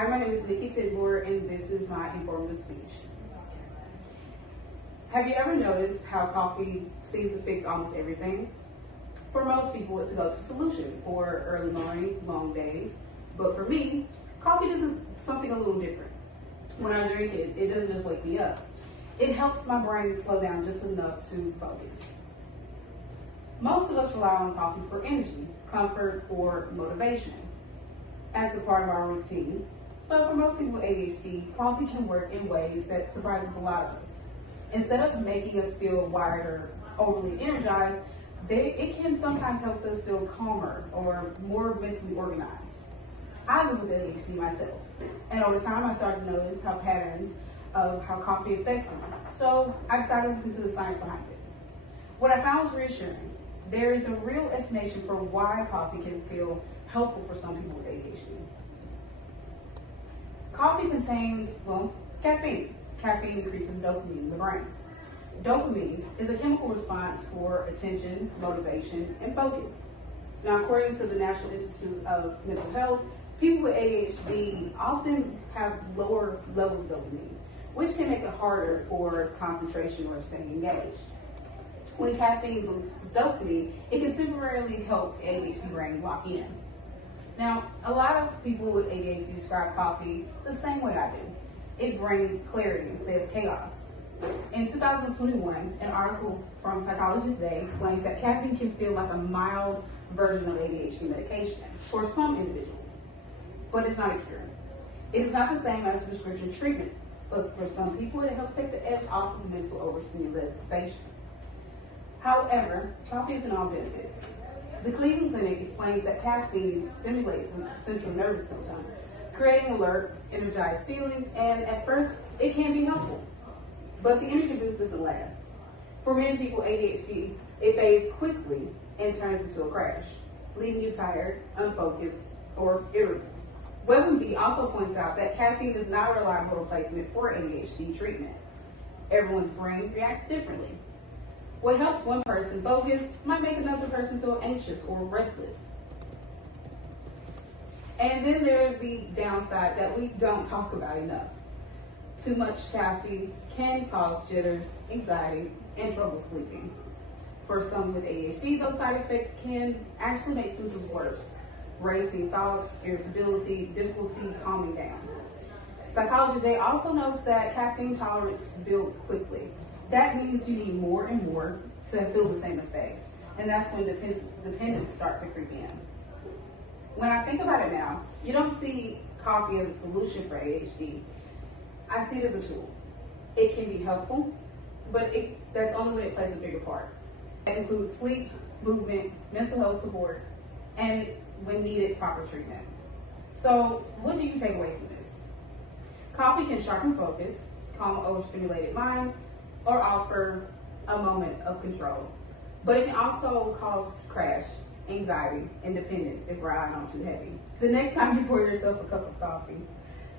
Hi, my name is Nikki Tidbor, and this is my informative speech. Have you ever noticed how coffee seems to fix almost everything? For most people, it's a go-to solution for early morning, long days. But for me, coffee does something a little different. When I drink it, it doesn't just wake me up. It helps my brain slow down just enough to focus. Most of us rely on coffee for energy, comfort, or motivation as a part of our routine. But for most people with ADHD, coffee can work in ways that surprises a lot of us. Instead of making us feel wired or overly energized, it can sometimes help us feel calmer or more mentally organized. I live with ADHD myself, and over time I started to notice how patterns of how coffee affects me. So I started looking into the science behind it. What I found was reassuring. There is a real explanation for why coffee can feel helpful for some people with ADHD. Coffee contains, caffeine. Caffeine increases dopamine in the brain. Dopamine is a chemical response for attention, motivation, and focus. Now, according to the National Institute of Mental Health, people with ADHD often have lower levels of dopamine, which can make it harder for concentration or staying engaged. When caffeine boosts dopamine, it can temporarily help ADHD brain lock in. Now, a lot of people with ADHD describe coffee the same way I do. It brings clarity instead of chaos. In 2021, an article from Psychology Today explains that caffeine can feel like a mild version of ADHD medication for some individuals, but it's not a cure. It is not the same as prescription treatment, but for some people, it helps take the edge off of mental overstimulation. However, coffee isn't all benefits. The Cleveland Clinic explains that caffeine stimulates the central nervous system, creating alert, energized feelings, and at first, it can be helpful. But the energy boost doesn't last. For many people with ADHD, it fades quickly and turns into a crash, leaving you tired, unfocused, or irritable. WebMD also points out that caffeine is not a reliable replacement for ADHD treatment. Everyone's brain reacts differently. What helps one person focus might make another person feel anxious or restless. And then there's the downside that we don't talk about enough. Too much caffeine can cause jitters, anxiety, and trouble sleeping. For some with ADHD, those side effects can actually make symptoms worse. Racing thoughts, irritability, difficulty calming down. Psychology Today also notes that caffeine tolerance builds quickly. That means you need more and more to feel the same effect. And that's when dependence starts to creep in. When I think about it now, you don't see coffee as a solution for ADHD. I see it as a tool. It can be helpful, but that's only when it plays a bigger part. That includes sleep, movement, mental health support, and when needed, proper treatment. So what do you take away from this? Coffee can sharpen focus, calm an overstimulated mind, or offer a moment of control. But it can also cause crash, anxiety, and dependence if relied on too heavy. The next time you pour yourself a cup of coffee,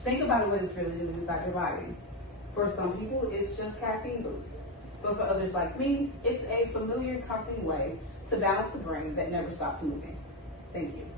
think about what it's really doing inside your body. For some people, it's just caffeine boost. But for others like me, it's a familiar, comforting way to balance the brain that never stops moving. Thank you.